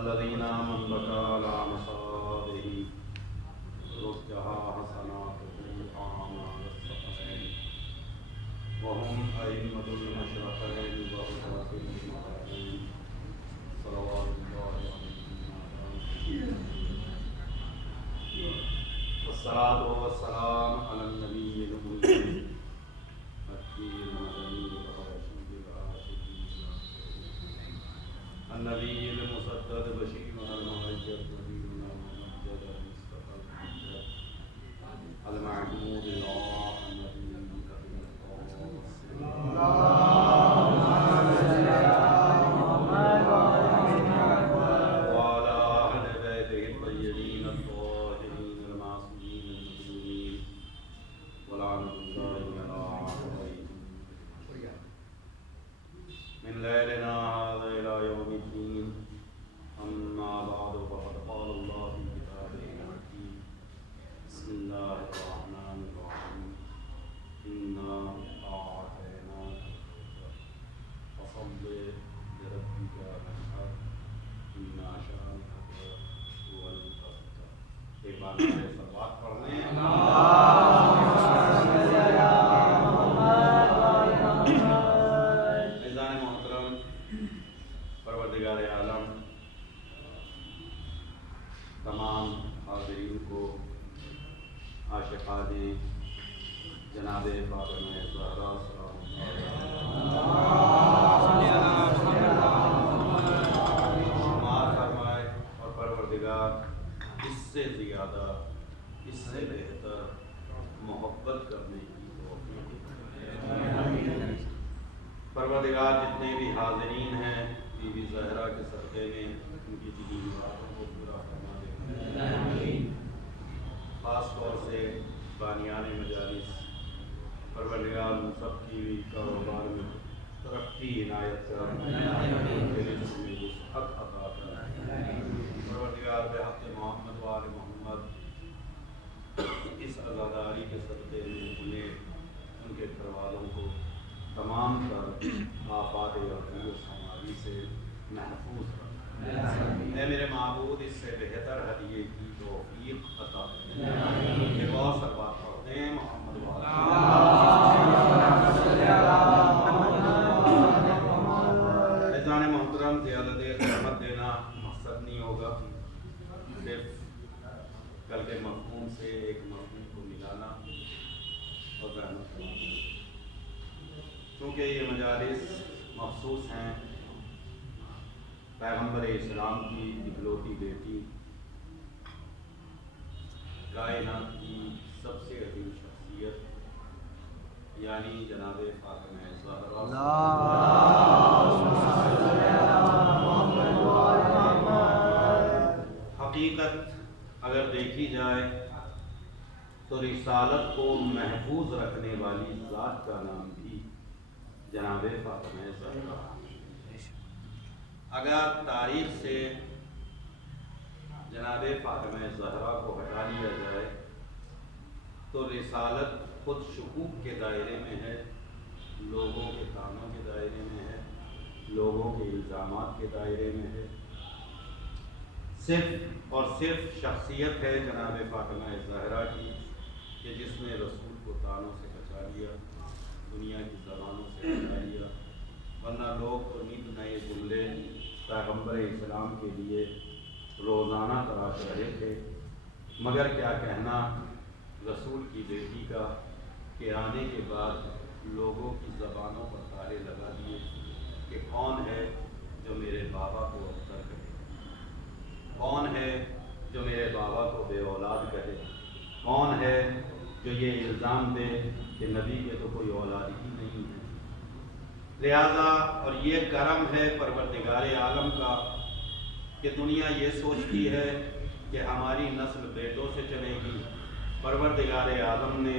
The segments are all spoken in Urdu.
والذین من بکا علی مصابه رجها حسناته آمال السقم وهم ائمة المشرقین وحجاج المغربین صلوات اللہ علیہم والصلاة والسلام علی النبی الأمی مکی المدنی الرشید الراشد النبی المصدق بشیر المؤید نبینا الممجد المصطفى الممجد المعبود العاقب وعلى أهل بيته الطيبين الطاهرين المعصومين المظلومين ولعنة الله على أعدائهم من ليلنا هذا إلى يوم الدين أما بعد فقد قال الله في كتابه الحكيم بسم الله الرحمن الرحيم إنا أعطيناك الكوثر فصل لربك وانحر إن شانئك هو الأبتر ایک بار میرے صلوات پڑھنے میزان محترم پروردگار عالم تمام حاضرین کو عاشقان جناب فاطمہ زہرا شمار فرمائے اور پروردگار اس سے زیادہ اس سے بہتر محبت کرنے کی توفیق دے۔ پروردگار جتنے بھی حاضرین ہیں بی بی زہرا کے صدقے میں ان کی دینی مرادوں کو پورا فرما دے۔ خاص طور سے بانیان مجالس پروردگار ان سب کی بھی کاروبار میں ترقی عنایت کر، رزق میں وسعت عطا کر۔ پروردگار بحق محمد و آل محمد اس عزاداری کے صدقے میں انہیں ان کے گھر والوں کو تمام تر آفات ارضی و سماوی سے محفوظ رکھ۔ اے میرے معبود اس سے بہتر ہدیے کی توفیق عطا کر۔ یہ بہت سر بات پڑھتے ہیں محمد و میزان محترم زیادہ دیر رحمت دینا مقصد نہیں ہوگا، صرف کل کے مفہوم سے ایک مفہوم کو ملانا اور رحمت کرنا۔ چونکہ یہ مجالس مخصوص ہیں پیغمبر اسلام کی اکلوتی بیٹی، کائنات کی سب سے عظیم شخصیت یعنی جناب فاطمہ زہرا۔ حقیقت اگر دیکھی جائے تو رسالت کو محفوظ رکھنے والی ذات کا نام بھی جناب فاطمہ زہرا۔ اگر تاریخ سے جناب فاطمہ زہرا کو ہٹا لیا جائے تو رسالت خود شکوک کے دائرے میں ہے، لوگوں کے طعنوں کے دائرے میں ہے، لوگوں کے الزامات کے دائرے میں ہے۔ صرف اور صرف شخصیت ہے جناب فاطمہ زہرا کی کہ جس نے رسول کو طعنوں سے بچا لیا، دنیا کی زبانوں سے بچا لیا، ورنہ لوگ تو نت نئے جملے پیغمبر اسلام کے لیے روزانہ تراش رہے تھے، مگر کیا کہنا رسول کی بیٹی کا کہ آنے کے بعد لوگوں کی زبانوں پر تالے لگا دیے کہ کون ہے جو میرے بابا کو ابتر کہے، کون ہے جو میرے بابا کو بے اولاد کہے، کون ہے جو یہ الزام دے کہ نبی کے تو کوئی اولاد ہی نہیں ہے۔ لہذا اور یہ کرم ہے پروردگار عالم کا کہ دنیا یہ سوچتی ہے کہ ہماری نسل بیٹوں سے چلے گی، پروردگار عالم نے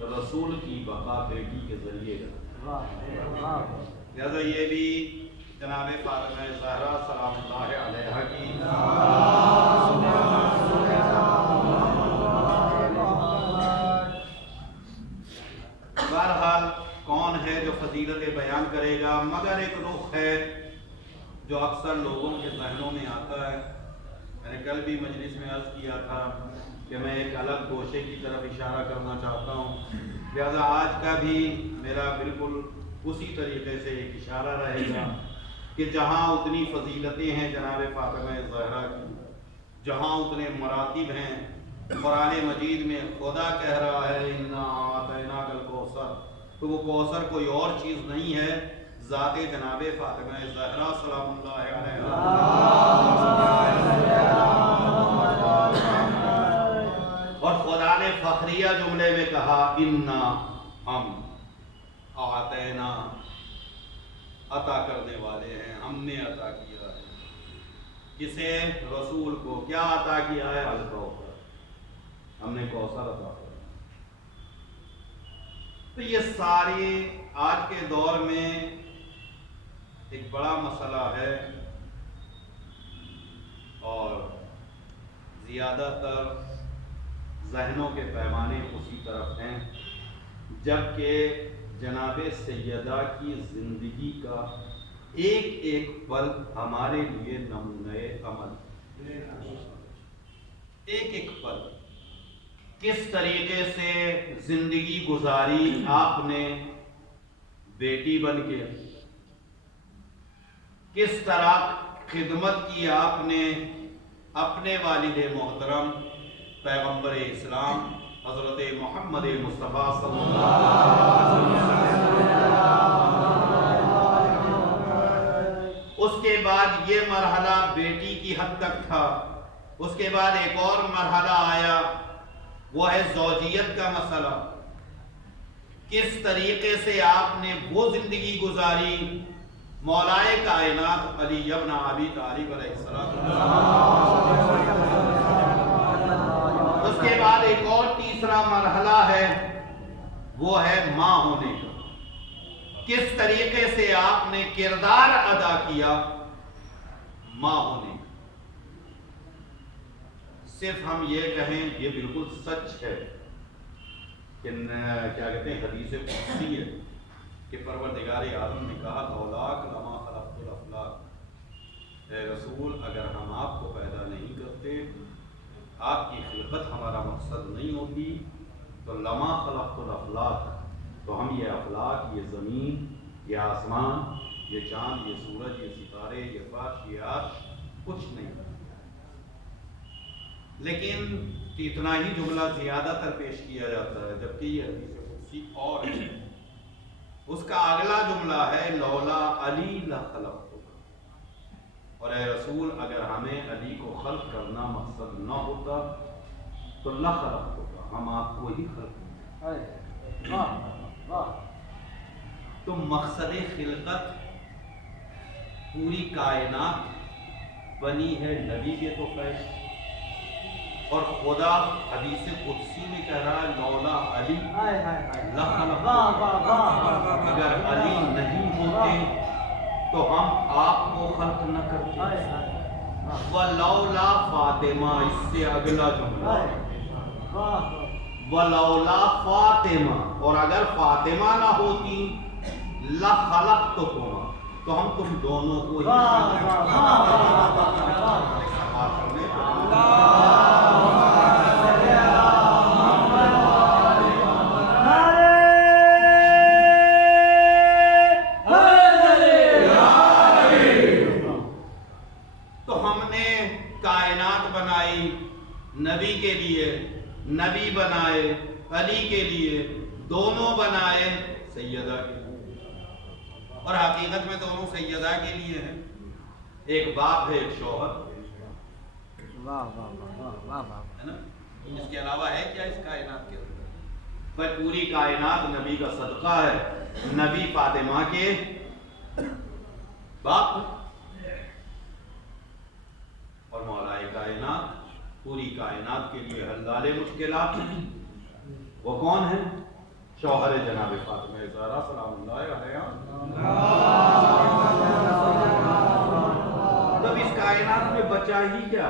رسول کی بقا بیٹی کے ذریعے رکھا۔ لہذا یہ بھی جناب فاطمہ زہرا سلام اللہ علیہا کی بہرحال کون ہے جو فضیلت بیان کرے گا، مگر ایک رخ ہے جو اکثر لوگوں کے ذہنوں میں آتا ہے. میں نے کل بھی مجلس میں عرض کیا تھا کہ میں ایک الگ گوشے کی طرف اشارہ کرنا چاہتا ہوں، لہذا آج کا بھی میرا بالکل اسی طریقے سے ایک اشارہ رہے گا کہ جہاں اتنی فضیلتیں ہیں جناب فاطمہ زہرا کی، جہاں اتنے مراتب ہیں، قرآن مجید میں خدا کہہ رہا ہے اِنَّا أَعْطَيْنَاكَ الْكَوْثَرَ، تو وہ کوثر کوئی اور چیز نہیں ہے، ذات جناب فاطمہ زہرا سلام اللہ علیہا. اور خدا نے فخریہ جملے میں کہا اِنَّا، ہم، اعطینا، عطا کرنے والے ہیں، ہم نے عطا کیا ہے. کسے؟ رسول کو. کیا عطا کیا ہے؟ الکوثر. ہم نے کوثر عطا کیا. تو یہ سارے آج کے دور میں ایک بڑا مسئلہ ہے، اور زیادہ تر ذہنوں کے پیمانے اسی طرف ہیں، جبکہ جناب سیدہ کی زندگی کا ایک ایک پل ہمارے لیے نمونۂ عمل. ایک ایک پل کس طریقے سے زندگی گزاری آپ نے بیٹی بن کے، کس طرح خدمت کی آپ نے اپنے والد محترم پیغمبر اسلام حضرت محمد مصطفیٰ صلی اللہ علیہ وسلم. اس کے بعد یہ مرحلہ بیٹی کی حد تک تھا. اس کے بعد ایک اور مرحلہ آیا، وہ ہے زوجیت کا مسئلہ. کس طریقے سے آپ نے وہ زندگی گزاری مولائے کائنات علی ابن ابی طالب علیہ السلام. اس کے بعد ایک اور تیسرا مرحلہ ہے، وہ ہے ماں ہونے کا. کس طریقے سے آپ نے کردار ادا کیا ماں ہونے کا. صرف ہم یہ کہیں یہ بالکل سچ ہے کہ کیا کہتے ہیں، حدیث قدسی ہے کہ پروردگار عالم نے کہا لولاک لما خلقت الافلاک، اے رسول اگر ہم آپ کو پیدا نہیں کرتے، آپ کی خلقت ہمارا مقصد نہیں ہوتی، تو لما خلقت الافلاک، تو ہم یہ افلاک، یہ زمین، یہ آسمان، یہ چاند، یہ سورج، یہ ستارے، یہ فرش، یہ عرش کچھ نہیں. لیکن اتنا ہی جملہ زیادہ تر پیش کیا جاتا ہے، جبکہ یہ حدیث قدسی اور ہے. اس کا اگلا جملہ ہے لولا علی لخلقتک، اور اے رسول اگر ہمیں علی کو خلق کرنا مقصد نہ ہوتا تو لخلقتک، ہم آپ کو ہی خلق کرتے. تو مقصد خلقت پوری کائنات بنی ہے نبی کے تو خیر، اور خدا حدیث قدسی میں کہہ رہا ہے لولا علی لخلقتک، اگر علی نہیں ہوتے تو ہم آپ کو خلق نہ کرتے. وَلَوْلَا فاطمہ، اس سے اگلا جملہ وَلَوْلَا فاطمہ، اور اگر فاطمہ نہ ہوتی لَخَلَقْتُكُمَا، تو ہم تم دونوں کو ہی نبی کے لیے، نبی بنائے علی کے لیے، دونوں بنائے سیدہ کے لیے. اور حقیقت میں دونوں سیدہ کے لیے ہیں، ایک باپ ہے ایک شوہر. ہے نا؟ اس کے علاوہ ہے کیا اس کائنات کے اندر؟ پر پوری کائنات نبی کا صدقہ ہے. نبی فاطمہ کے باپ اور مولا کائنات پوری کائنات کے لیے حلال مشکلات. وہ کون ہے؟ شوہر جناب فاطمہ زہرا سلام اللہ علیہا. تب اس کائنات میں بچا ہی کیا؟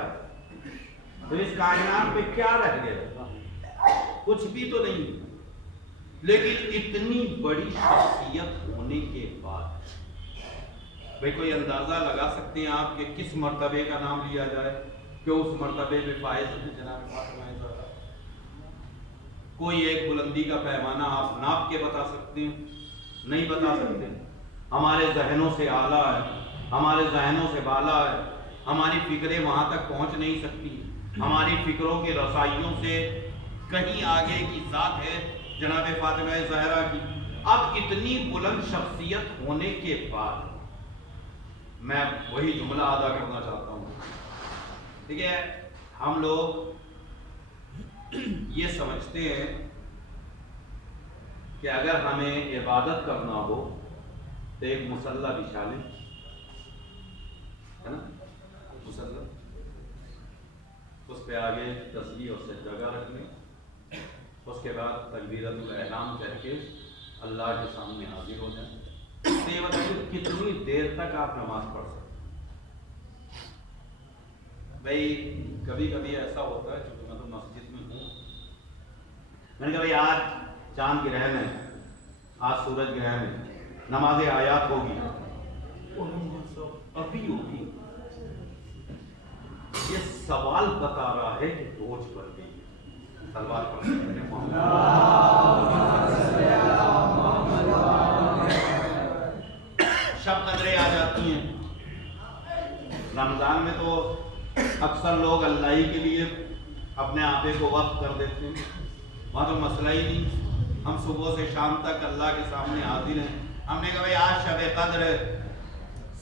تو اس کائنات میں کیا رہ گیا؟ کچھ بھی تو نہیں. لیکن اتنی بڑی شخصیت ہونے کے بعد بھائی کوئی اندازہ لگا سکتے ہیں آپ کہ کس مرتبے کا نام لیا جائے کہ اس مرتبے میں فائز ہیں جناب فاطمہ زہرا؟ کوئی ایک بلندی کا پیمانہ آپ ناپ کے بتا سکتے ہیں؟ نہیں بتا سکتے. ہمارے ذہنوں سے اعلیٰ ہے، ہمارے ذہنوں سے بالا ہے، ہماری فکریں وہاں تک پہنچ نہیں سکتی. ہماری فکروں کی رسائیوں سے کہیں آگے کی ذات ہے جناب فاطمہ زہرا کی. اب اتنی بلند شخصیت ہونے کے بعد میں وہی جملہ ادا کرنا چاہتا ہوں. ٹھیک ہے، ہم لوگ یہ سمجھتے ہیں کہ اگر ہمیں عبادت کرنا ہو تو ایک مصلی بچھا لیں، ہے نا، مصلی، اس پہ آگے تسبیح اور سجدہ رکھ لیں، اس کے بعد تکبیرۃ الاحرام کہہ کے اللہ کے سامنے حاضر ہو جائیں. تو یہ بتائیے کتنی دیر تک آپ نماز پڑھ سکتے؟ بھائی کبھی کبھی ایسا ہوتا ہے، چونکہ میں تو مسجد میں ہوں، میں نے کہا بھائی آج چاند گرہن ہے، آج سورج گرہن ہے، نماز آیات ہوگی، ابھی ہوگی. یہ سوال بتا رہا ہے کہ بوجھ بڑھ گئی ہے. سلوات پڑھ شب قدریں آ جاتی ہیں. رمضان میں تو اکثر لوگ اللہ ہی کے لیے اپنے آپے کو وقف کر دیتے ہیں، وہاں تو مسئلہ ہی نہیں. ہم صبح سے شام تک اللہ کے سامنے حاضر ہیں. ہم نے کہا بھائی آج شب قدر ہے،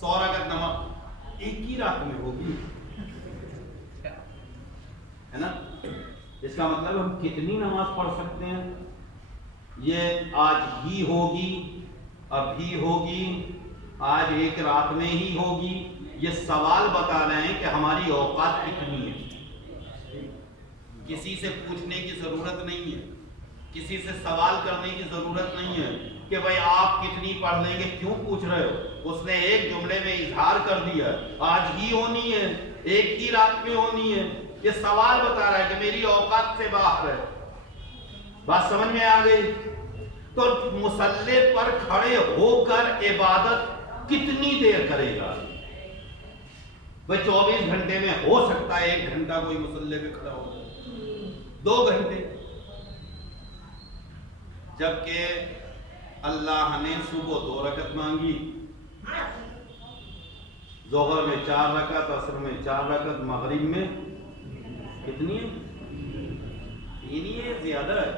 100 رکعت نماز ایک ہی رات میں ہوگی، ہے نا. اس کا مطلب ہم کتنی نماز پڑھ سکتے ہیں؟ یہ آج ہی ہوگی، ابھی ہوگی، آج ایک رات میں ہی ہوگی. یہ سوال بتا رہے ہیں کہ ہماری اوقات کتنی ہے. کسی سے پوچھنے کی ضرورت نہیں ہے، کسی سے سوال کرنے کی ضرورت نہیں ہے کہ بھائی آپ کتنی پڑھ لیں گے، کیوں پوچھ رہے ہو؟ اس نے ایک جملے میں اظہار کر دیا، آج ہی ہونی ہے، ایک ہی رات میں ہونی ہے. یہ سوال بتا رہا ہے کہ میری اوقات سے باہر ہے. بات سمجھ میں آ گئی؟ تو مصلی پر کھڑے ہو کر عبادت کتنی دیر کرے گا؟ بھائی 24 گھنٹے میں ہو سکتا ہے 1 گھنٹہ کوئی مصلی پہ کھڑا ہو جائے، 2 گھنٹے. جبکہ اللہ نے صبح 2 رکعت مانگی، ظہر میں 4 رکعت، عصر میں 4 رکعت، مغرب میں کتنی ہے؟ 3 ہی ہے، زیادہ ہے.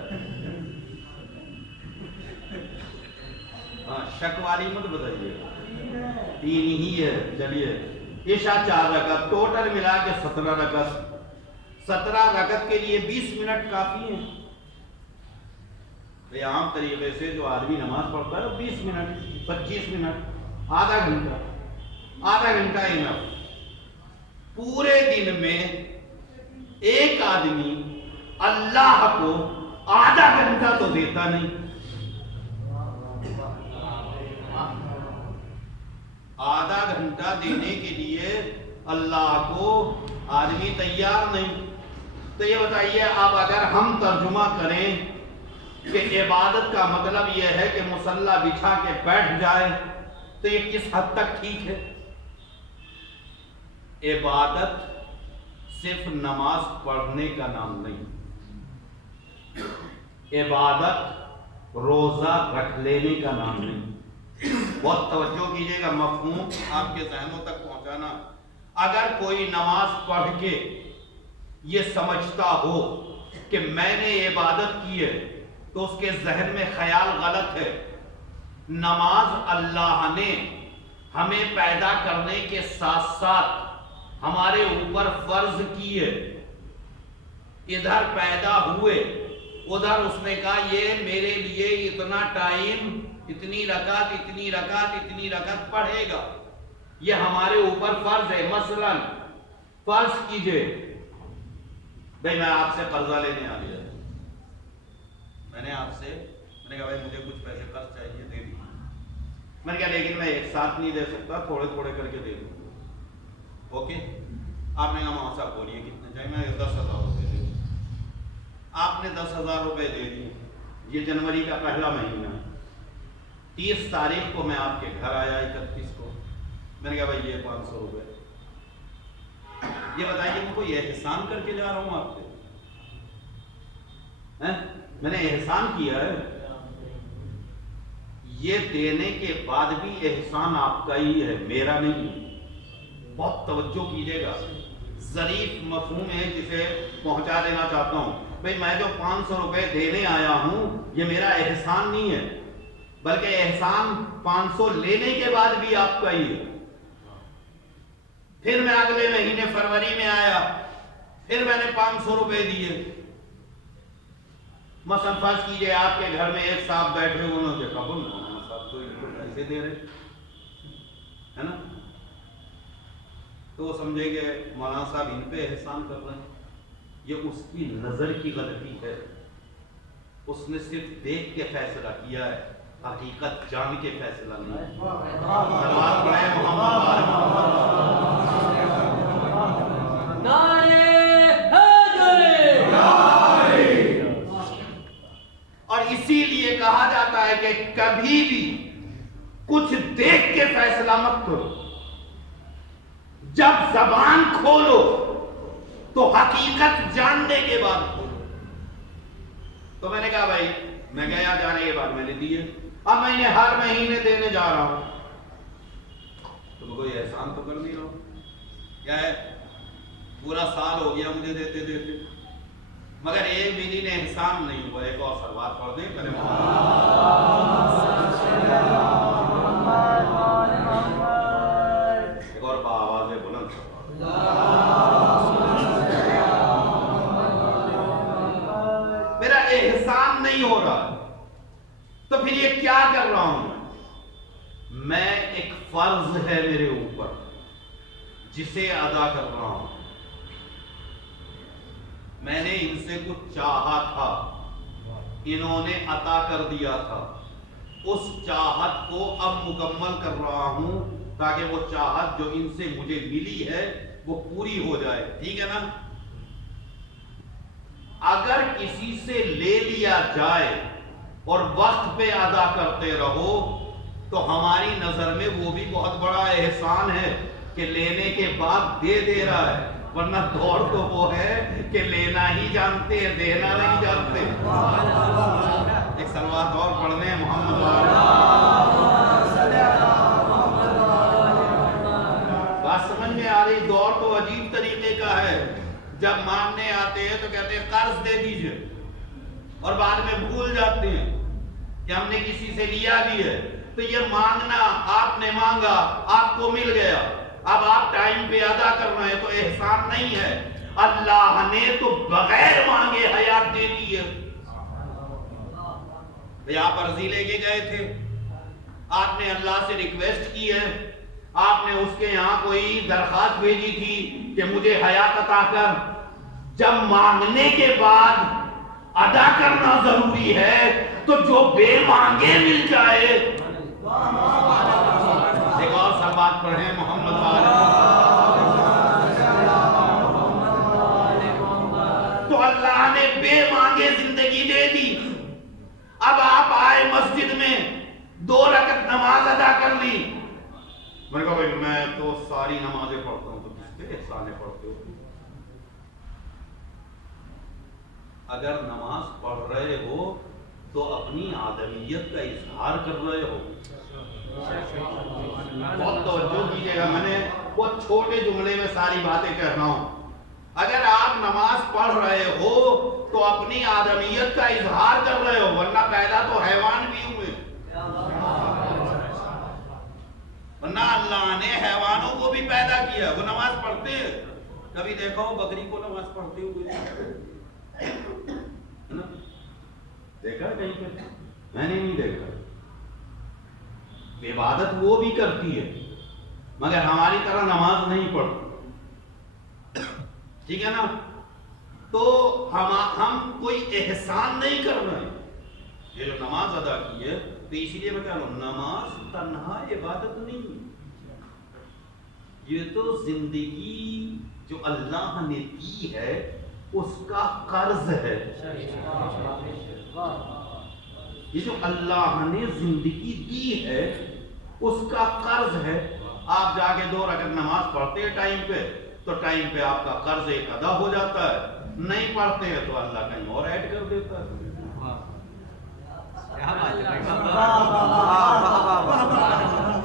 ہاں شک والی مت بتائیے، 3 ہی ہے. چلیے عشاء 4 رکعت، ٹوٹل ملا کے 17 رکعت. 17 رکعت کے لیے 20 منٹ کافی ہیں. عام طریقے سے جو آدمی نماز پڑھتا ہے 20 منٹ، 25 منٹ، آدھا گھنٹہ. آدھا گھنٹہ انف. پورے دن میں ایک آدمی اللہ کو آدھا گھنٹہ تو دیتا نہیں. آدھا گھنٹہ دینے کے لیے اللہ کو آدمی تیار نہیں. تو یہ بتائیے اب اگر ہم ترجمہ کریں کہ عبادت کا مطلب یہ ہے کہ مصلی بچھا کے بیٹھ جائے تو یہ کس حد تک ٹھیک ہے؟ عبادت صرف نماز پڑھنے کا نام نہیں. عبادت روزہ رکھ لینے کا نام نہیں. بہت توجہ کیجئے گا، مفہوم آپ کے ذہنوں تک پہنچانا. اگر کوئی نماز پڑھ کے یہ سمجھتا ہو کہ میں نے عبادت کی ہے تو اس کے ذہن میں خیال غلط ہے. نماز اللہ نے ہمیں پیدا کرنے کے ساتھ ساتھ ہمارے اوپر فرض کی ہے. ادھر پیدا ہوئے، ادھر اس نے کہا یہ میرے لیے اتنا ٹائم، اتنی رکعت، اتنی رکعت، اتنی رکعت پڑھے گا. یہ ہمارے اوپر فرض ہے. مثلا فرض کیجئے بھائی میں آپ سے قرضہ لینے آ گیا، میں نے کہا بھائی مجھے کچھ پیسے قرض چاہیے، دے دیجیے. میں نے کہا لیکن میں ایک ساتھ نہیں دے سکتا، تھوڑے تھوڑے کر کے دے دوں. اوکے. آپ نے کہا ماں صاحب بولیے کتنے چاہیے؟ میں 10,000 روپے دے دوں. آپ نے 10,000 روپے دے دیے. یہ جنوری کا پہلا مہینہ، 30 تاریخ کو میں آپ کے گھر آیا، 31 کو. میں نے کہا بھائی یہ 500 روپے، یہ بتائیے میں کوئی احسان کر کے جا رہا ہوں آپ کو؟ میں نے احسان کیا ہے؟ یہ دینے کے بعد بھی احسان آپ کا ہی ہے، میرا نہیں۔ بہت توجہ کیجئے گا، ظریف مفہوم ہے جسے پہنچا دینا چاہتا ہوں۔ بھئی میں جو 500 روپے دینے آیا ہوں یہ میرا احسان نہیں ہے، بلکہ احسان 500 لینے کے بعد بھی آپ کا ہی ہے۔ پھر میں اگلے مہینے فروری میں آیا، پھر میں نے 500 روپے دیے۔ مثلا فرض کیجئے آپ کے گھر میں ایک صاحب بیٹھے ہوئے، انہوں نے دیکھا مولانا صاحب تو ان کو پیسے دے رہے ہے نا، تو وہ سمجھے گے مولانا صاحب ان پہ احسان کر رہے ہیں۔ یہ اس کی نظر کی غلطی ہے، اس نے صرف دیکھ کے فیصلہ کیا ہے، حقیقت جان کے فیصلہ نہیں۔ صلوات پڑھیں محمد وآل اور اسی لیے کہا جاتا ہے کہ کبھی بھی کچھ دیکھ کے فیصلہ مت کرو، جب زبان کھولو تو حقیقت جاننے کے بعد کھولو۔ تو میں نے کہا بھائی میں گیا جانے کے بعد میں نے دیے، اب میں انہیں ہر مہینے دینے جا رہا ہوں، تو میں کوئی احسان تو کر نہیں رہا ہوں، کیا ہے پورا سال ہو گیا مجھے دیتے دیتے، مگر ایک بھی دن احسان نہیں ہوا۔ ایک اور صلوات پڑھ دیں کریں ایک اور بآواز بلند میرا احسان نہیں ہو رہا، تو پھر یہ کیا کر رہا ہوں میں؟ ایک فرض ہے میرے اوپر جسے ادا کر رہا ہوں۔ میں نے ان سے کچھ چاہا تھا، انہوں نے عطا کر دیا تھا، اس چاہت کو اب مکمل کر رہا ہوں تاکہ وہ چاہت جو ان سے مجھے ملی ہے وہ پوری ہو جائے، ٹھیک ہے نا؟ اگر کسی سے لے لیا جائے اور وقت پہ ادا کرتے رہو تو ہماری نظر میں وہ بھی بہت بڑا احسان ہے کہ لینے کے بعد دے رہا ہے، ورنہ دوڑ تو وہ ہے کہ لینا ہی جانتے ہیں، دینا نہیں جانتے۔ ایک صلوات اور پڑھنے محمد بات سمجھ میں آ رہی؟ دور تو عجیب طریقے کا ہے، جب مانگنے آتے ہیں تو کہتے ہیں قرض دے دیجئے، اور بعد میں بھول جاتے ہیں کہ ہم نے کسی سے لیا بھی ہے۔ تو یہ مانگنا، آپ نے مانگا آپ کو مل گیا، اب آپ ٹائم پہ ادا کرنا ہے تو احسان نہیں ہے۔ اللہ نے تو بغیر مانگے حیات دے دی ہے۔ آپ عرضی لے کے گئے تھے، آپ نے اللہ سے ریکویسٹ کی ہے، آپ نے اس کے یہاں کوئی درخواست بھیجی تھی کہ مجھے حیات عطا کر، جب مانگنے کے بعد ادا کرنا ضروری ہے تو جو بے مانگے مل جائے۔ ایک اور صلوات پڑھیں محمد تو اللہ نے بے مانگے زندگی دے دی۔ اب آپ آئے مسجد میں 2 رکعت نماز ادا کر لی، میں نے کہا بھائی میں تو ساری نمازیں پڑھتا ہوں، تو کس پہ احسانے پڑھتے ہو؟ اگر نماز پڑھ رہے ہو تو اپنی آدمیت کا اظہار کر رہے ہو۔ بہت توجہ کیجئے گا، میں نے بہت چھوٹے جملے میں ساری باتیں کہہ رہا ہوں۔ اگر آپ نماز پڑھ رہے ہو تو اپنی آدمیت کا اظہار کر رہے ہو، ورنہ پیدا تو حیوان بھی ہوئے، ورنہ اللہ نے حیوانوں کو بھی پیدا کیا، وہ نماز پڑھتے ہیں۔ کبھی دیکھا ہو بکری کو نماز پڑھتے ہوئے؟ دیکھا کہیں پہ؟ میں نے نہیں دیکھا۔ عبادت وہ بھی کرتی ہے مگر ہماری طرح نماز نہیں پڑھتی، ٹھیک ہے نا؟ تو ہم کوئی احسان نہیں کر رہے ہیں۔ یہ جو نماز ادا کی ہے تو اسی لیے میں کہہ رہا ہوں نماز تنہا عبادت نہیں، یہ تو زندگی جو اللہ نے دی ہے اس کا قرض ہے۔ یہ جو اللہ نے زندگی دی ہے اس کا قرض ہے۔ آپ جا کے 2 رکعت نماز پڑھتے ہیں ٹائم پہ تو ٹائم پہ آپ کا قرض ایک ادا ہو جاتا ہے، نہیں پڑھتے ہیں تو اللہ کہیں اور ایڈ کر دیتا ہے۔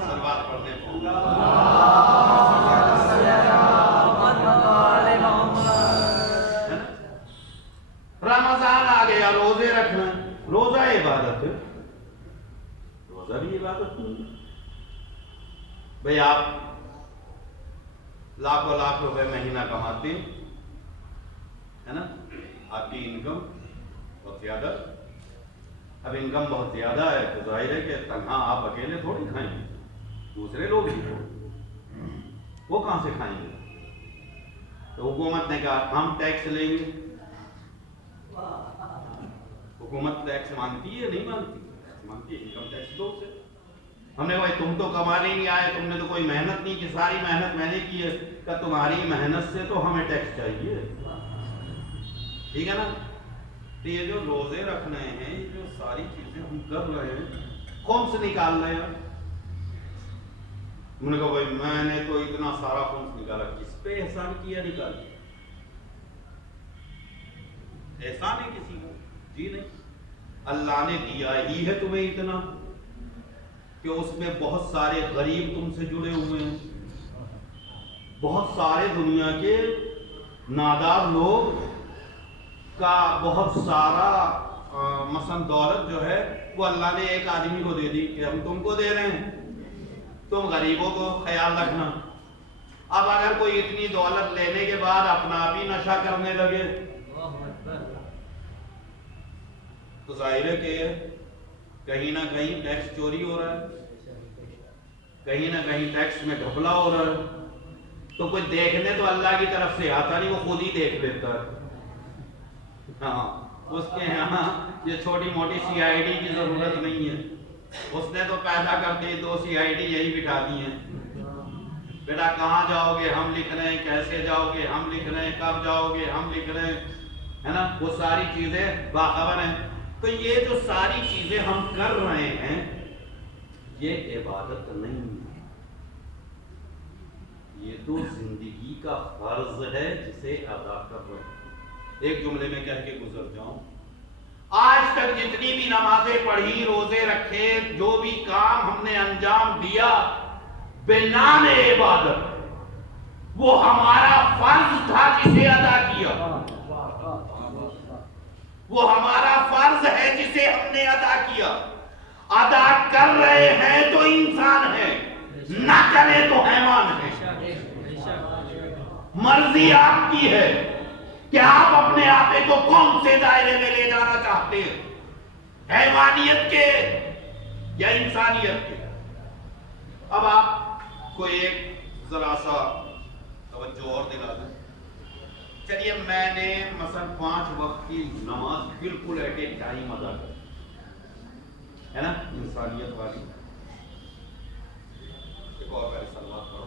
سلوات پڑھنے رمضان آ گیا، روزے رکھنا، روزہ عبادت ہے، روزہ بھی عبادت نہیں ہے۔ بھئی آپ لاکھوں لاکھ روپے مہینہ کماتے ہیں، ہے نا، آپ کی انکم بہت زیادہ، اب انکم بہت زیادہ ہے تو ظاہر ہے کہ تنہا آپ اکیلے تھوڑی کھائیں گے، دوسرے لوگ بھی وہ کہاں سے کھائیں گے؟ تو حکومت نے کہا ہم ٹیکس لیں گے۔ حکومت ٹیکس مانتی ہے نہیں مانتی؟ مانتی ہے، انکم ٹیکس دو سے۔ ہم نے بھائی تم تو کمانے نہیں آئے، تم نے تو کوئی محنت نہیں کی، ساری محنت میں نے کی ہے، کہ تمہاری محنت سے تو ہمیں ٹیکس چاہیے، ٹھیک ہے نا؟ تو یہ جو روزے رکھنے ہیں، یہ جو ساری چیزیں ہم کر رہے ہیں، خمس نکال رہے ہیں۔ انہوں نے کہا بھائی میں نے تو اتنا سارا خمس نکالا، کس پہ احسان کیا نکال دیا؟ احسان ہے کسی کو؟ جی نہیں، اللہ نے دیا ہی ہے تمہیں اتنا کہ اس میں بہت سارے غریب تم سے جڑے ہوئے ہیں، بہت سارے دنیا کے نادار لوگ کا بہت سارا مثلا دولت جو ہے وہ اللہ نے ایک آدمی کو دے دی کہ ہم تم کو دے رہے ہیں، تم غریبوں کو خیال رکھنا۔ اب اگر کوئی اتنی دولت لینے کے بعد اپنا آپ ہی نشہ کرنے لگے تو ظاہر ہے کہ کہیں نہ کہیں ٹیکس چوری ہو رہا ہے، کہیں نہ کہیں ٹیکس میں گھپلا ہو رہا ہے، تو کوئی دیکھنے تو اللہ کی طرف سے آتا نہیں، وہ خود ہی دیکھ لیتا ہے۔ ہاں، اس کے یہاں یہ چھوٹی موٹی سی آئی ڈی کی ضرورت نہیں ہے، اس نے تو پیدا کرتے 2 CID یہی بٹھا دی ہیں، بیٹا کہاں جاؤ گے ہم لکھ رہے ہیں، کیسے جاؤ گے ہم لکھ رہے ہیں، کب جاؤ گے ہم لکھ رہے ہیں، ہے نا، وہ ساری چیزیں باخبر ہیں۔ تو یہ جو ساری چیزیں ہم کر رہے ہیں یہ عبادت نہیں ہے، یہ تو زندگی کا فرض ہے جسے ادا کر رہے ہیں۔ ایک جملے میں کہہ کے گزر جاؤں، آج تک جتنی بھی نمازیں پڑھی، روزے رکھے، جو بھی کام ہم نے انجام دیا بنام عبادت، وہ ہمارا فرض تھا جسے ادا کیا، وہ ہمارا فرض ہے جسے ہم نے ادا کیا۔ ادا کر رہے ہیں تو انسان ہے، نہ کرے تو حیوان ہے۔ مرضی آپ کی ہے کہ آپ اپنے آپ کو کون سے دائرے میں لے جانا چاہتے ہیں، حیوانیت کے یا انسانیت کے۔ اب آپ کو ایک ذرا سا توجہ اور دلا دیں، چلیے میں نے مثلا 5 وقت کی نماز بالکل ایٹ اے ٹائم ادا کر، ہے نا، انسانیت والی۔ ایک اور بار سلوات پڑھو،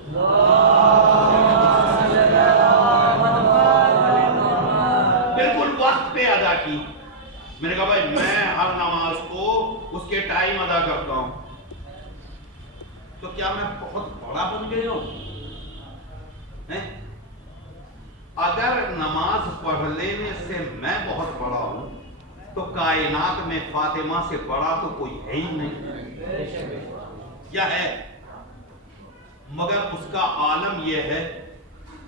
بالکل وقت پہ ادا کی۔ میں نے کہا بھائی میں ہر نماز کو اس کے ٹائم ادا کرتا ہوں، تو کیا میں بہت بڑا بن گیا ہوں؟ اگر نماز پڑھ لینے سے میں بہت بڑا ہوں تو کائنات میں فاطمہ سے بڑا تو کوئی ہے ہی نہیں، یا ہے؟ مگر اس کا عالم یہ ہے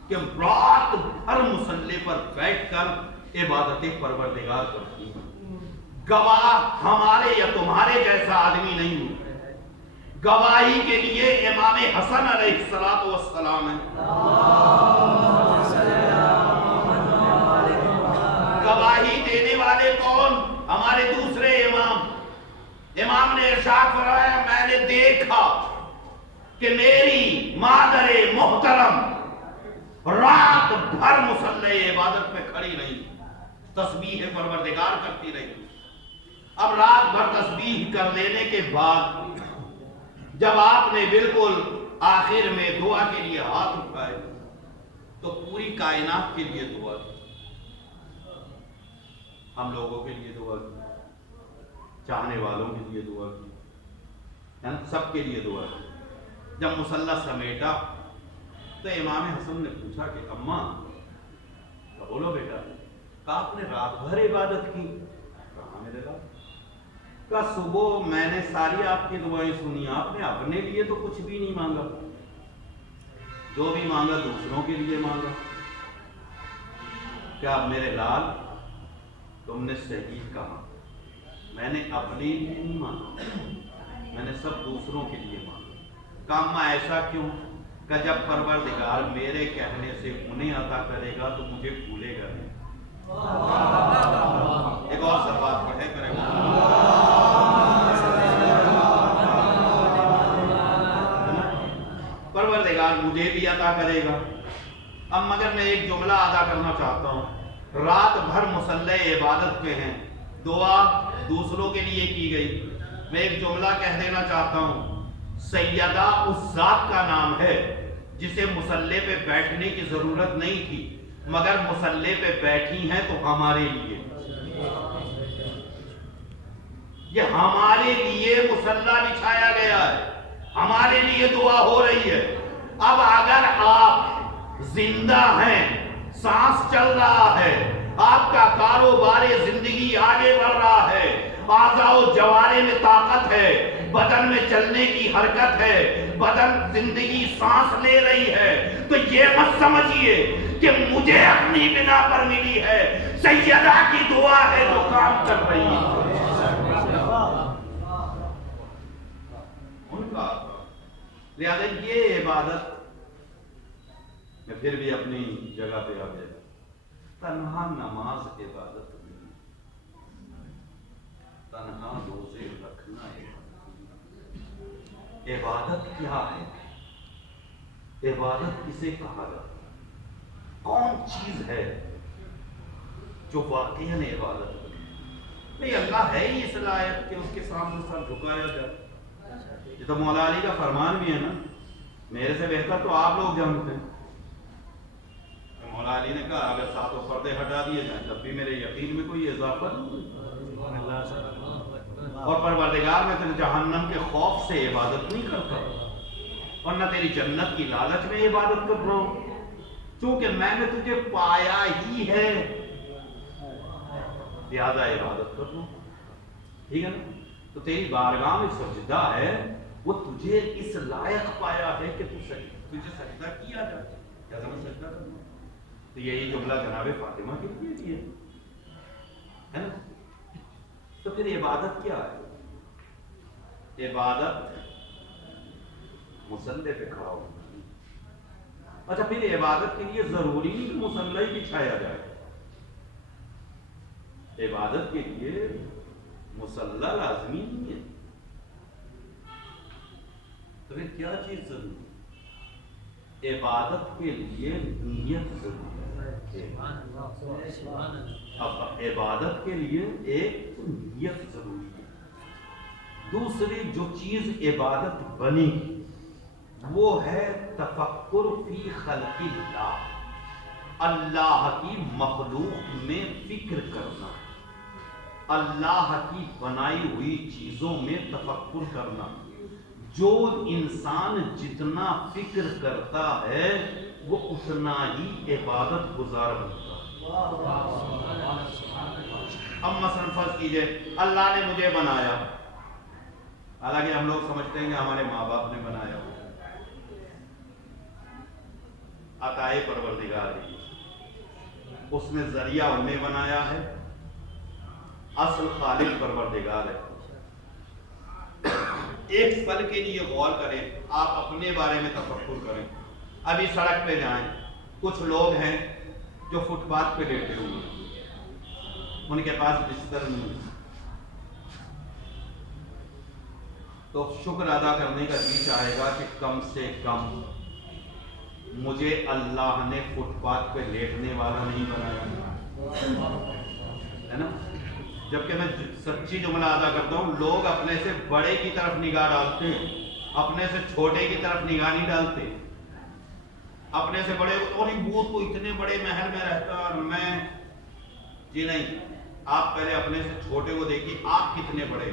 کہ رات بھر مصلی پر بیٹھ کر عبادت پروردگار کرتی ہے۔ گواہ ہمارے یا تمہارے جیسا آدمی نہیں ہے، گواہی کے لیے امام حسن علیہ السلام ہے۔ گواہی دینے والے کون؟ ہمارے دوسرے امام نے ارشاد فرمایا میں نے دیکھا کہ میری مادر محترم رات بھر مصلی عبادت میں کھڑی رہی، تسبیح پروردگار کرتی رہی۔ اب رات بھر تسبیح کر لینے کے بعد جب آپ نے بالکل آخر میں دعا کے لیے ہاتھ اٹھائے تو پوری کائنات کے لیے دعا کی، ہم لوگوں کے لیے دعا کی، چاہنے والوں کے لیے دعا کی، سب کے لیے دعا کی۔ جب مصلی سمیٹا تو امام حسن نے پوچھا کہ اماں بولو بیٹا، کہا آپ نے رات بھر عبادت کی؟ کہا میرے لال، کہا صبح میں نے ساری آپ کی دعائیں سنی، آپ نے اپنے لیے تو کچھ بھی نہیں مانگا، جو بھی مانگا دوسروں کے لیے مانگا۔ کیا میرے لال تم نے صحیح کہا، میں نے اپنے لیے نہیں مانگا، میں نے سب دوسروں کے لیے مانگا۔ کہا ماں ایسا کیوں؟ کہ جب پروردگار میرے کہنے سے انہیں عطا کرے گا تو مجھے بھولے گا نہیں۔ ایک اور سوال پڑھے کرے پروردگار مجھے بھی عطا کرے گا۔ اب مگر میں ایک جملہ ادا کرنا چاہتا ہوں، رات بھر مصلی عبادت پہ ہیں، دعا دوسروں کے لیے کی گئی، میں ایک جملہ کہہ دینا چاہتا ہوں، سیدہ اس ذات کا نام ہے جسے مصلی پہ بیٹھنے کی ضرورت نہیں تھی مگر مصلی پہ بیٹھی ہیں تو ہمارے لیے، یہ ہمارے لیے مصلی بچھایا گیا ہے، ہمارے لیے دعا ہو رہی ہے۔ اب اگر آپ زندہ ہیں، سانس چل رہا ہے، آپ کا کاروبار زندگی آگے بڑھ رہا ہے، اعضاء و جوارے میں طاقت ہے، بدن میں چلنے کی حرکت ہے، بدن زندگی سانس لے رہی ہے، تو یہ مت سمجھیے کہ مجھے اپنی بنا پر ملی ہے، سیدہ کی دعا ہے جو کام کر رہی ہے۔ ان کا لہذا یہ عبادت، میں پھر بھی اپنی جگہ پہ آ گیا، تنہا نماز عبادت نہیں، تنہا روزے رکھنا عبادت کیا ہے؟ عبادت کسے کہا جاتا ہے؟ کون چیز ہے جو واقعاً عبادت ہے؟ نہیں، اللہ ہے ہی اس لائق کہ اس کے سامنے سر جھکایا جائے۔ یہ تو مولا علی کا فرمان بھی ہے نا، میرے سے بہتر تو آپ لوگ جانتے ہیں۔ مولا علی نے کہا اگر ساتوں پردے ہٹا دیے جائیں تب بھی میرے یقین میں کوئی اضافہ نہیں، اور پروردگار میں تیرے جہنم کے خوف سے عبادت نہیں کرتا، اور نہ تیری جنت کی لالچ میں عبادت کر رہا ہوں، چونکہ میں نے تجھے پایا ہی ہے لہذا عبادت کر رہا ہوں، ٹھیک ہے نا؟ تو تیری بارگاہ میں سجدہ ہے، وہ تجھے اس لائق پایا ہے کہ تجھے سجدہ کیا جائے، کیا میں سجدہ کروں؟ تو یہی جملہ جناب فاطمہ کے لیے بھی ہے نا؟ تو پھر عبادت کیا ہے؟ عبادت مصلی پہ کھڑا ہونا۔ اچھا، پھر عبادت کے لیے ضروری نہیں کہ مصلی بچھایا جائے، عبادت کے لیے مصلی لازمی نہیں ہے، تو پھر کیا چیز ضروری ہے؟ عبادت کے لیے نیت ضروری ہے۔ اب عبادت کے لیے ایک نیت ضروری ہے، دوسری جو چیز عبادت بنے گی وہ ہے تفکر فی خلق اللہ، اللہ کی مخلوق میں فکر کرنا، اللہ کی بنائی ہوئی چیزوں میں تفکر کرنا۔ جو انسان جتنا فکر کرتا ہے وہ اتنا ہی عبادت گزار بنتا ہے۔ اب مثلا فرض کیجئے اللہ نے مجھے بنایا، حالانکہ ہم لوگ سمجھتے ہیں کہ ہمارے ماں باپ نے بنایا، عطائے پروردگار ہے، اس نے ذریعہ انہیں بنایا ہے، اصل خالق پروردگار ہے۔ ایک پل کے لیے غور کریں، آپ اپنے بارے میں تفکر کریں۔ ابھی سڑک پہ جائیں، کچھ لوگ ہیں جو فٹ پاتھ پہ لیٹے ہوئے ہیں، ان کے پاس بستر نہیں، تو شکر ادا کرنے کا جی چاہے گا کہ کم سے کم مجھے اللہ نے فٹ پاتھ پہ لیٹنے والا نہیں بنایا، ہے نا؟ جبکہ میں سچی جملہ ادا کرتا ہوں، لوگ اپنے سے بڑے کی طرف نگاہ ڈالتے ہیں، اپنے سے چھوٹے کی طرف نگاہ نہیں ڈالتے۔ اپنے سے بڑے اور وہ تو اتنے بڑے محل میں رہتا اور میں، جی نہیں، آپ پہلے اپنے سے چھوٹے کو دیکھیے آپ کتنے بڑے،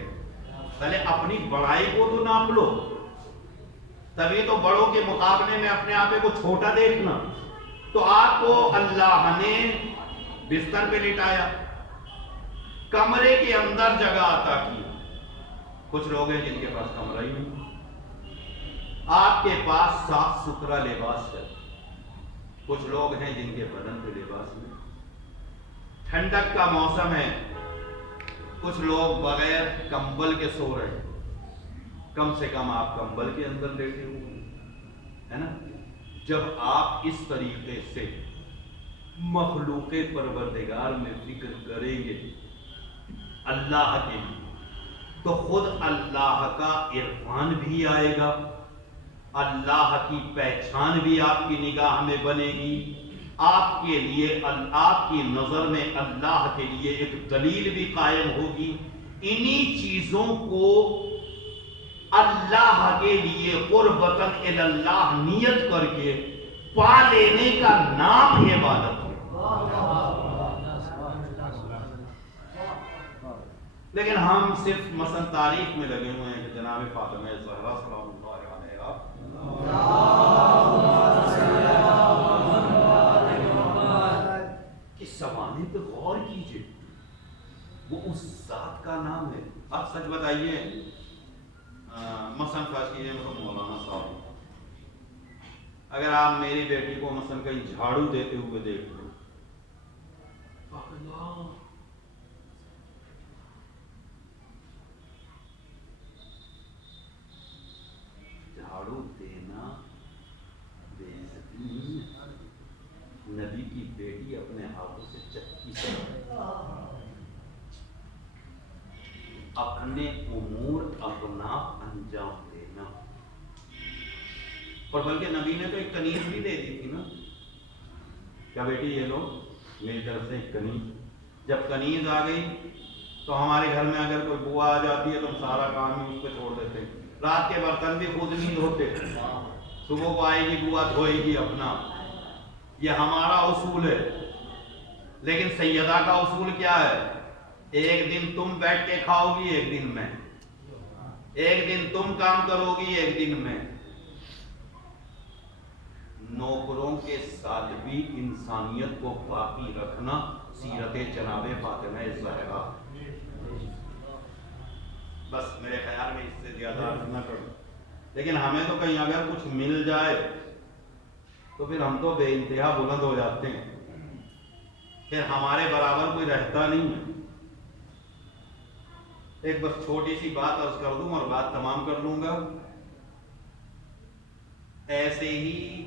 پہلے اپنی بڑائی کو تو ناپ لو تبھی تو بڑوں کے مقابلے میں اپنے آپ کو چھوٹا دیکھنا. تو آپ کو اللہ نے بستر پہ لٹایا, کمرے کے اندر جگہ عطا کی. کچھ لوگ ہیں جن کے پاس کمرہ ہی نہیں, آپ کے پاس صاف ستھرا لباس ہے. کچھ لوگ ہیں جن کے بدن پہ لباس نہیں. ٹھنڈک کا موسم ہے, کچھ لوگ بغیر کمبل کے سو رہے ہیں. کم سے کم آپ کمبل کے اندر لیٹے ہوئے ہے نا. جب آپ اس طریقے سے مخلوق پروردگار میں فکر کریں گے اللہ کے لیے, تو خود اللہ کا عرفان بھی آئے گا, اللہ کی پہچان بھی آپ کی نگاہ میں بنے گی. آپ کے لیے آپ کی نظر میں اللہ کے لیے ایک دلیل بھی قائم ہوگی. انہی چیزوں کو اللہ کے لیے قربتاً الی اللہ نیت کر کے پا لینے کا نام عبادت ہے. لیکن ہم صرف مثلا تعریف میں لگے ہوئے ہیں کہ جناب فاطمہ زہرا سلام اللہ علیہا کہ زمانے پہ غور کیجئے, وہ اس ذات کا نام ہے. اب سچ بتائیے, مثلا فرض کیجئے مثلا مولانا صاحب, اگر آپ میری بیٹی کو مثلا کہیں جھاڑو دیتے ہوئے دیکھ لیں, جھاڑو دینا بے عزتی نہیں ہے. نبی کی بیٹی اپنے ہاتھوں سے چکی سے اپنے امور اپنا انجام دینا. اور بلکہ نبی نے تو ایک کنیز بھی دے دی تھی نا, کیا بیٹی یہ لو میری طرف سے ایک کنیز. جب کنیز آ گئی تو ہمارے گھر میں اگر کوئی بوا آ جاتی ہے تو ہم سارا کام ہی اس پہ چھوڑ دیتے. رات کے برتن بھی خود نہیں دھوتے, صبح کو آئے گی بوا دھوئے گی اپنا. یہ ہمارا اصول ہے. لیکن سیدہ کا اصول کیا ہے؟ ایک دن تم بیٹھ کے کھاؤ گی, ایک دن میں. ایک دن تم کام کرو گی, ایک دن میں. نوکروں کے ساتھ بھی انسانیت کو باقی رکھنا سیرت جناب فاطمہ زہرا. بس میرے خیال میں اس سے زیادہ عرض نہ کروں. لیکن ہمیں تو کہیں اگر کچھ مل جائے تو پھر ہم تو بے انتہا بلند ہو جاتے ہیں, پھر ہمارے برابر کوئی رہتا نہیں ہے. ایک بس چھوٹی سی بات عرض کر دوں اور بات تمام کر لوں گا. ایسے ہی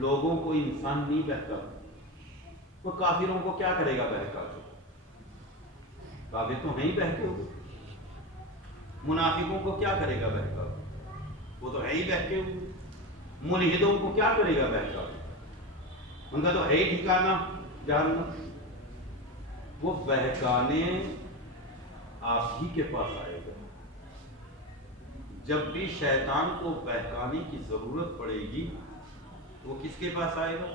لوگوں کو انسان نہیں بہتا, وہ کافروں کو کیا کرے گا بہکا کے؟ کافر تو نہیں بہکے ہوئے. منافقوں کو کیا کرے گا بہکا کے؟ وہ تو ہے ہی بہکے ہوئے. ملحدوں کو کیا کرے گا بہکا کے؟ ان کا تو ہے ہی ٹھکانا جہنم. وہ بہکانے آپ ہی کے پاس آئے گا. جب بھی شیطان کو بہکانے کی ضرورت پڑے گی وہ کس کے پاس آئے گا؟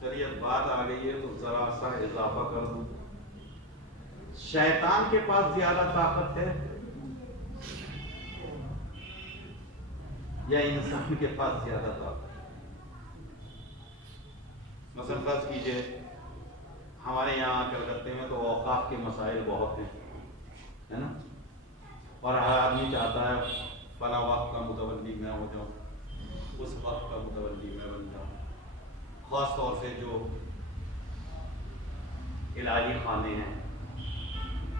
چلیے بات آ گئی ہے تو ذرا سا اضافہ کر دوں. شیطان کے پاس زیادہ طاقت ہے یا انسان کے پاس زیادہ طاقت ہے؟ مثلا فرض کیجئے ہمارے یہاں کلکتے میں تو اوقاف کے مسائل بہت ہیں, ہے نا, اور ہر آدمی چاہتا ہے فلاں وقت کا متولی میں ہو جاؤں, اس وقت کا متولی میں بن جاؤں. خاص طور سے جو الہی خانے ہیں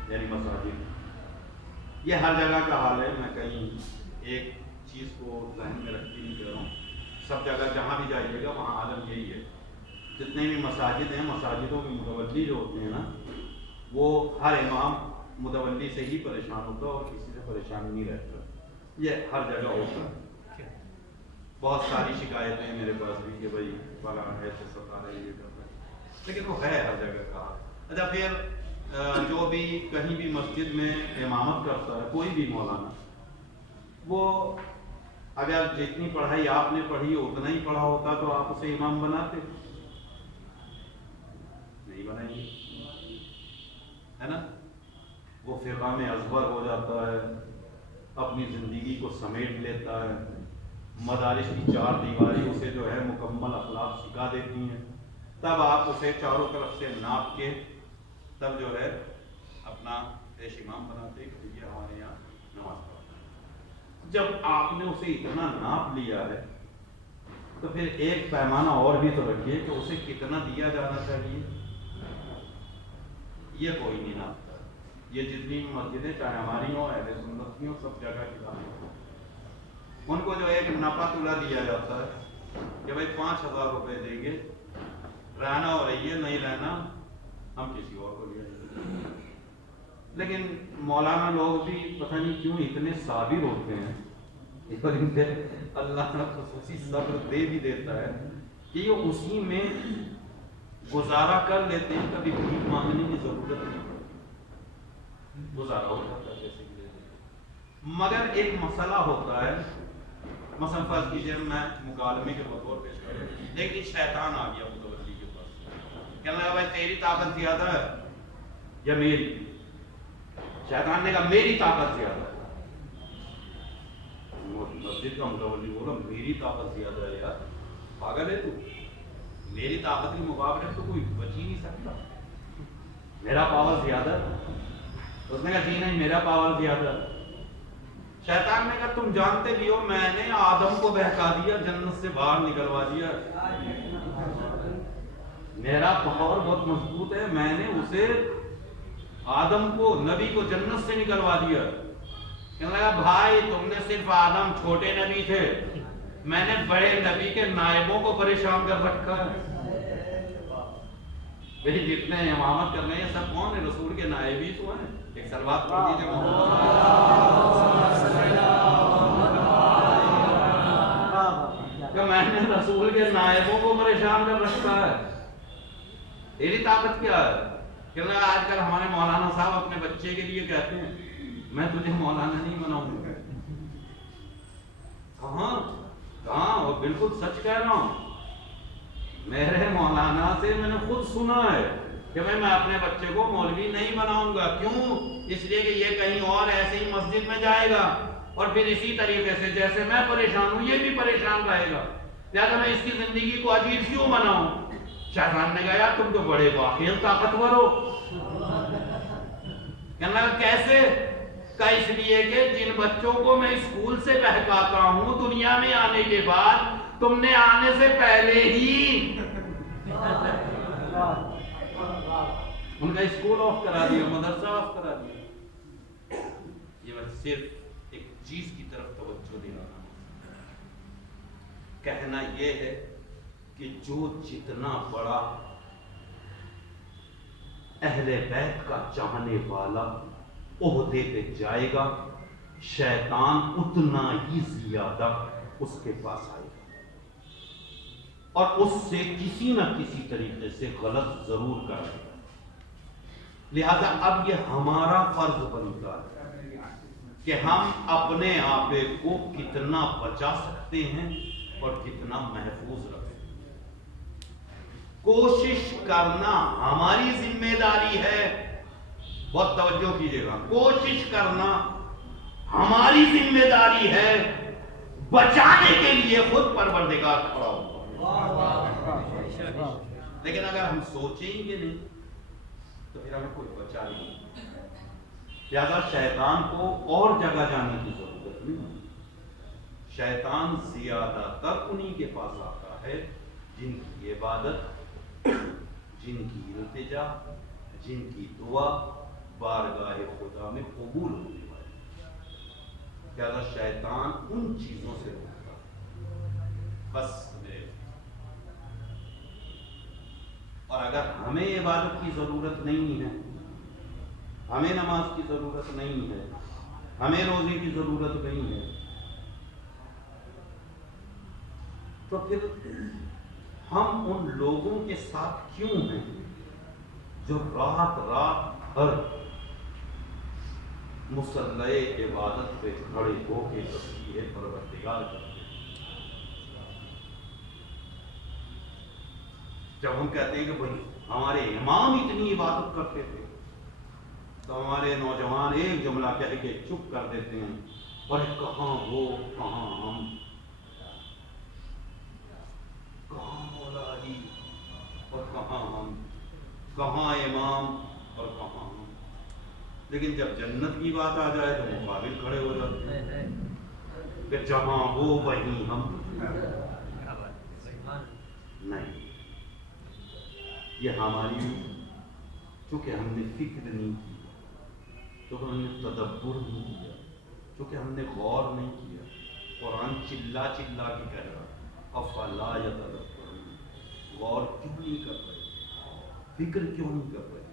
یعنی مساجد, یہ ہر جگہ کا حال ہے. میں کہیں ایک چیز کو ذہن میں رکھ کے نہیں کہہ رہا ہوں, سب جگہ جہاں بھی جائیے گا وہاں عالم یہی ہے. جتنے بھی مساجد ہیں, مساجدوں کے متولی جو ہوتے ہیں نا, وہ ہر امام متولی سے ہی پریشان ہوتا ہے اور کسی سے پریشان نہیں رہتا. یہ ہر جگہ ہوتا ہے. بہت ساری شکایتیں ہیں میرے پاس بھی کہ بھائی فلاں ایسے ستا رہے یہ کر رہے, لیکن وہ ہے ہر جگہ کا. اچھا پھر جو بھی کہیں بھی مسجد میں امامت کرتا ہے کوئی بھی مولانا, وہ اگر جتنی پڑھائی آپ نے پڑھی اتنا ہی پڑھا ہوتا تو آپ اسے امام بناتے؟ نہیں بنائیں گے, ہے نا. وہ فقہ میں ازبر ہو جاتا ہے, اپنی زندگی کو سمیٹ لیتا ہے، مدارس کی چار دیواری اسے جو ہے مکمل اخلاق سکھا دیتی ہیں، تب آپ اسے چاروں طرف سے ناپ کے تب جو ہے اپنا پیش امام بناتے کہ یہ ہمارے یہاں نماز پڑھتا ہے۔ جب آپ نے اسے اتنا ناپ لیا ہے تو پھر ایک پیمانہ اور بھی تو رکھیے کہ اسے کتنا دیا جانا چاہیے، یہ کوئی نہیں ناپتا۔ یہ جتنی مسجدیں چاہے ہماری ہوں اہل سنت کی ہوں سب جگہ کی بات ہے، ان کو جو ایک نپا تلا دیا جاتا ہے کہ بھائی 5,000 روپے دیں گے، رہنا ہو رہی ہے، نہیں رہنا ہم کسی اور کو لے جائیں۔ لیکن مولانا لوگ بھی پتہ نہیں کیوں اتنے صابر ہوتے ہیں، اور ان سے اللہ نے خصوصی صبر دے بھی دیتا ہے کہ یہ اسی میں گزارا کر لیتے ہیں، کبھی بھیک مانگنے کی ضرورت نہیں، گزارا ہو جاتا ہے پیسے کے لیے۔ مگر ایک مسئلہ ہوتا ہے، مثلا فرض کیجیے میں مکالمے کے بطور پیش کروں، لیکن شیطان آ گیا متولی کے پاس، کہنے لگا بھائی تیری طاقت زیادہ ہے یا میری؟ شیطان نے کہا میری طاقت زیادہ ہے۔ مسجد کا متولی بولا میری طاقت زیادہ ہے؟ یار پاگل ہے تو، میری طاقت کے مقابلے تو کوئی بچ ہی نہیں سکتا، میرا پاور زیادہ ہے۔ اس نے کہا جی نہیں میرا پاور زیادہ ہے۔ شیطان نے کہا تم جانتے بھی ہو میں نے آدم کو بہکا دیا، جنت سے باہر نکلوا دیا، میرا پاور بہت مضبوط ہے، میں نے اسے آدم کو نبی کو جنت سے نکلوا دیا۔ کہنے لگا بھائی تم نے صرف آدم چھوٹے نبی تھے، میں نے بڑے نبی کے نائبوں کو پریشان کر رکھا ہے۔ بھئی جتنے امامت کر رہے ہیں سب کون ہیں؟ رسول کے نائب ہی تو ہیں۔ ایک صلوات پڑھ دیجئے کہ میں نے رسول کے نائبوں کو پریشان کر رکھا ہے، تیری طاقت کیا ہے؟ کہ آج کل ہمارے مولانا صاحب اپنے بچے کے لیے کہتے ہیں میں تجھے مولانا نہیں بناؤں گا۔ کہاں وہ بالکل سچ کہہ رہا ہوں، میرے مولانا سے میں نے خود سنا ہے کہ میں اپنے بچے کو مولوی نہیں بناؤں گا۔ کیوں؟ اس لیے کہ یہ کہیں اور ایسے ہی مسجد میں جائے گا اور پھر اسی طریقے سے جیسے میں پریشان ہوں یہ بھی پریشان رہے گا، لہذا میں اس کی زندگی کو عجیب کیوں بناؤں؟ شیطان نے کہا یار تم تو بڑے واقعی طاقتور ہو۔ کہنے لگا کیسے؟ کہ اس لیے کہ جن بچوں کو میں اسکول سے بہکاتا ہوں دنیا میں آنے کے بعد تم نے آنے سے پہلے ہی ان کا اسکول آف کرا دیا، مدرسہ آف کرا دیا۔ یہ میں صرف ایک چیز کی طرف توجہ دے رہا ہوں، کہنا یہ ہے کہ جو جتنا بڑا اہل بیت کا چاہنے والا عہدے پہ جائے گا شیطان اتنا ہی زیادہ اس کے پاس آئے گا اور اس سے کسی نہ کسی طریقے سے غلط ضرور کرے گا۔ لہذا اب یہ ہمارا فرض بنتا ہے کہ ہم اپنے آپ کو کتنا بچا سکتے ہیں اور کتنا محفوظ رکھیں۔ کوشش کرنا ہماری ذمہ داری ہے، بہت توجہ کیجیے گا، کوشش کرنا ہماری ذمہ داری ہے، بچانے کے لیے خود پروردگار کھڑا ہوگا۔ لیکن اگر ہم سوچیں گے نہیں تو پھر ہمیں کوئی بچا نہیں۔ لہذا شیطان کو اور جگہ جانے کی ضرورت نہیں، شیطان زیادہ تر انہی کے پاس آتا ہے جن کی عبادت، جن کی التجا، جن کی دعا بارگاہ خدا میں قبول ہونے والی۔ لہذا شیطان ان چیزوں سے روکتا ہے بس میرے۔ اور اگر ہمیں عبادت کی ضرورت نہیں ہے، ہمیں نماز کی ضرورت نہیں ہے، ہمیں روزے کی ضرورت نہیں ہے، تو پھر ہم ان لوگوں کے ساتھ کیوں ہیں جو رات رات بھر مصلی عبادت پہ کھڑے ہو کے تسبیح پروردگار کرتے ہیں؟ جب ہم کہتے ہیں کہ بھائی ہمارے امام اتنی عبادت کرتے تھے تو ہمارے نوجوان ایک جملہ کہہ کے چپ کر دیتے ہیں اور کہاں وہ کہاں ہم، کہاں مولا علی اور کہاں ہم، کہاں امام اور کہاں ہم. لیکن جب جنت کی بات آ جائے تو مقابل کھڑے ہو جاتے ہیں کہ جہاں وہ وہیں ہم. نہیں، یہ ہماری، چونکہ ہم نے فکر نہیں کی، چونکہ ہم نے تدبر نہیں کیا، چونکہ ہم نے غور نہیں کیا. قرآن چلا چلا کے کہہ رہا افلا یتدبرون، غور کیوں نہیں کر رہے، فکر کیوں نہیں کر رہے.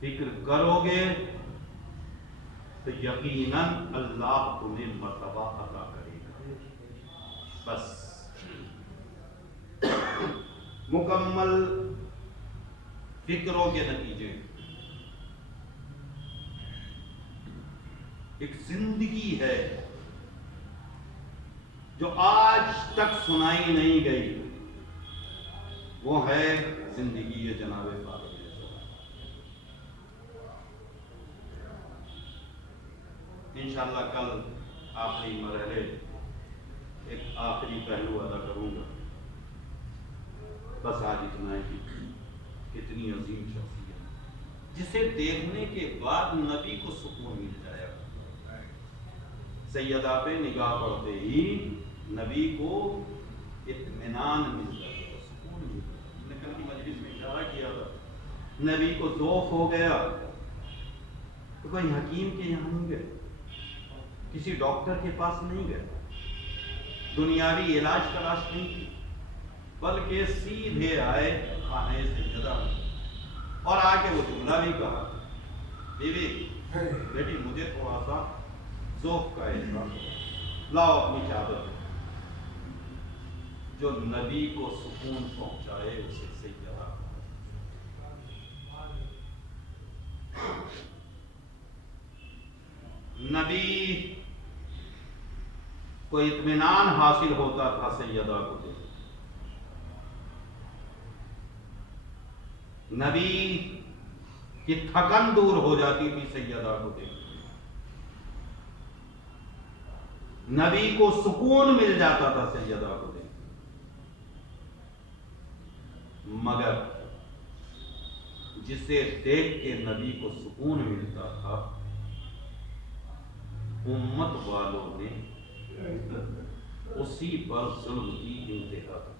فکر کرو گے تو یقیناً اللہ تمہیں مرتبہ عطا کرے گا. بس مکمل فکروں کے نتیجے ایک زندگی ہے جو آج تک سنائی نہیں گئی، وہ ہے زندگی جناب فاروق. انشاءاللہ کل آخری مرحلے ایک آخری پہلو ادا کروں گا. بس آج اتنا ہی. کتنی عظیم شخصیت جسے دیکھنے کے بعد نبی کو سکون مل جائے گا. سیدہ پہ نگاہ پڑتے ہی نبی کو اطمینان مل جائے گا، سکون مل جائے گا. میں نے کل کی مجلس میں اشارہ کیا تھا، نبی کو ذوق ہو گیا تو کوئی حکیم کے یہاں نہیں گئے، کسی ڈاکٹر کے پاس نہیں گئے، دنیاوی علاج تلاش نہیں کی، بلکہ سیدھے آئے خانہ سیدہ اور آ کے وہ جملہ بھی کہا بیوی بیٹی مجھے تھوڑا سا ذوق کا احساس، لاؤ اپنی چادر. جو نبی کو سکون پہنچائے اسے سیدہ. نبی کو اطمینان حاصل ہوتا تھا سیدہ کو دیکھ. نبی کی تھکن دور ہو جاتی تھی سیدہ کو دیکھ. نبی کو سکون مل جاتا تھا سیدہ کو دیکھ. مگر جسے دیکھ کے نبی کو سکون ملتا تھا امت والوں نے اسی پر ظلم کی انتہا کی.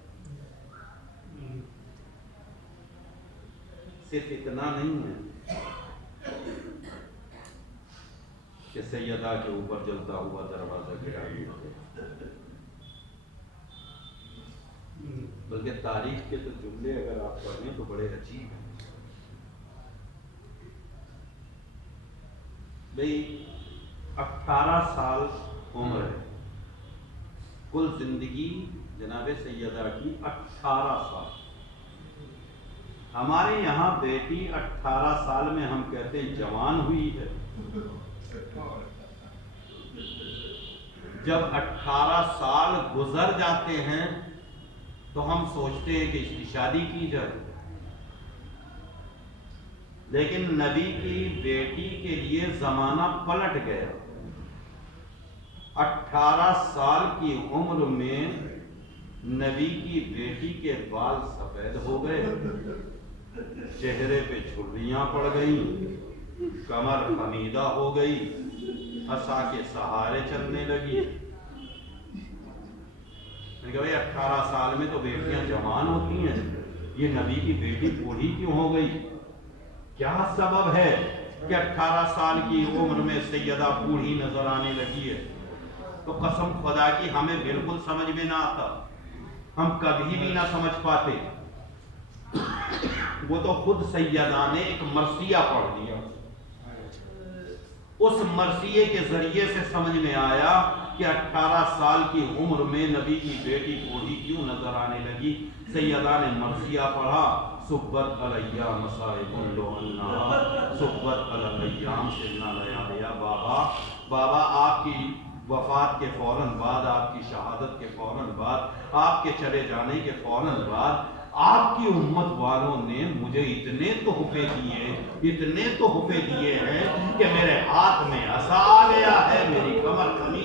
صرف اتنا نہیں ہے کہ سیدہ کے اوپر جلتا ہوا دروازہ گرا دیا، بلکہ تاریخ کے تو جملے اگر آپ پڑھیں تو بڑے عجیب ہیں. بھئی 18 سال عمر ہے، کل زندگی جناب سیدہ کی 18 سال. ہمارے یہاں بیٹی 18 سال میں ہم کہتے ہیں جوان ہوئی ہے. جب 18 سال گزر جاتے ہیں تو ہم سوچتے ہیں کہ اس کی شادی کی جائے. لیکن نبی کی بیٹی کے لیے زمانہ پلٹ گیا. 18 سال کی عمر میں نبی کی بیٹی کے بال سفید ہو گئے، چہرے پہ جھریاں پڑ گئیں، کمر خمیدہ ہو گئی، عصا کے سہارے چلنے لگی. میں نے کہا بھائی 18 سال میں تو بیٹیاں جوان ہوتی ہیں، یہ نبی کی بیٹی بوڑھی کیوں ہو گئی؟ کیا سبب ہے کہ 18 سال کی عمر میں سیدہ بوڑھی نظر آنے لگی ہے؟ تو قسم خدا کی ہمیں بالکل سمجھ میں نہ آتا، ہم کبھی بھی نہ سمجھ پاتے. وہ تو خود سیدہ نے ایک مرثیہ پڑھ دیا، اس مرثیے کے ذریعے سے سمجھ میں آیا کہ 18 سال کی عمر میں نبی کی بیٹی بوڑھی کیوں نظر آنے لگی. سیدہ نے مرثیہ پڑھا، صبت علیہ مصائب لو اللہ، صبت علیہ سے نہ لیا. بابا آپ کی وفات کے فوراً بعد، آپ کی شہادت کے فوراً بعد، آپ کے چلے جانے کے فوراً بعد آپ کی امت والوں نے مجھے اتنے تحفے دیے ہیں کہ میرے ہاتھ میں عصا آ گیا ہے، میری کمر خمیدہ